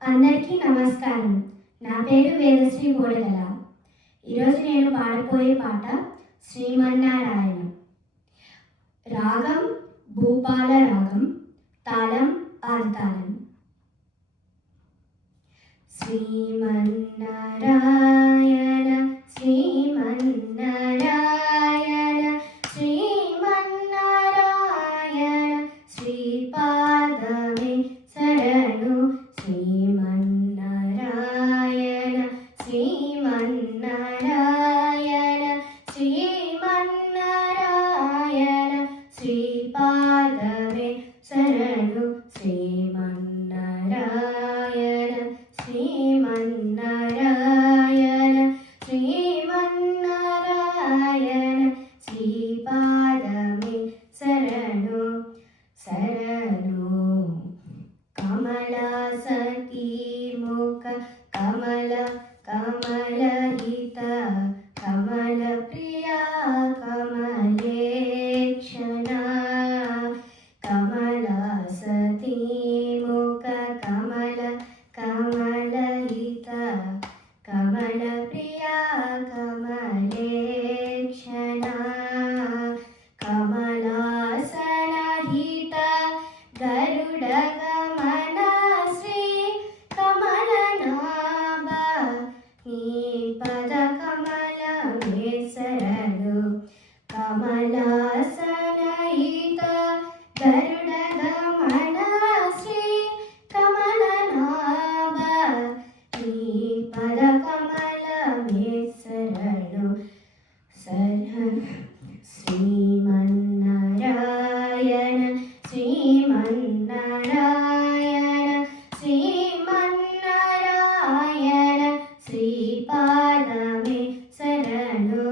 అందరికీ నమస్కారం. నా పేరు వేదశ్రీ బోడగల. ఈరోజు నేను పాడబోయే పాట శ్రీమన్నారాయణ. రాగం భూపాల రాగం, తాళం ఆదితాళం. శ్రీమన్నారాయణ శ్రీమన్నారాయణ శ్రీమన్నారాయణ శ్రీపాదమే శరణు. శ్రీమన్నారాయణ శ్రీమన్నారాయణ శ్రీమన్నారాయణ శ్రీపాదమే శరణు. శ్రీమన్నారాయణ శ్రీమన్నారాయణ శ్రీమన్నారాయణ శ్రీపాదమే శరణు శరణు. కమలాసతి ముఖ కమల కమలహిత కమల ప్రియా కమలేక్షణ. కమలాసతి ముఖ కమల కమలహిత కమల ప్రియా కమలేక్షణ. కమలాసనహిత గరుడ గమన శ్రీ కమలనాభ నీ పద కమలమే శరణు. కమలాసనహిత గరుడ గమన శ్రీ కమలనాభ నీ పద కమలమే శరణు శరణు. శ్రీమన్నారాయణ శ్రీమన్నారాయణ శ్రీమన్నారాయణ శ్రీపాదమే శరణు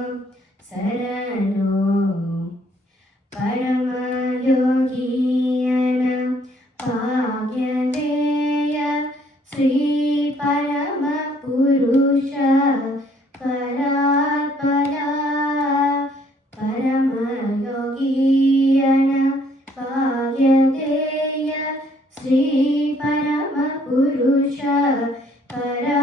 శరణు. పరమయోగీయన భాగ్యదేయ శ్రీ పరమ పురుష పరాత్పరా. పరమయోగీయన భాగ్యదేయ శ్రీ పరమ పురుష పరా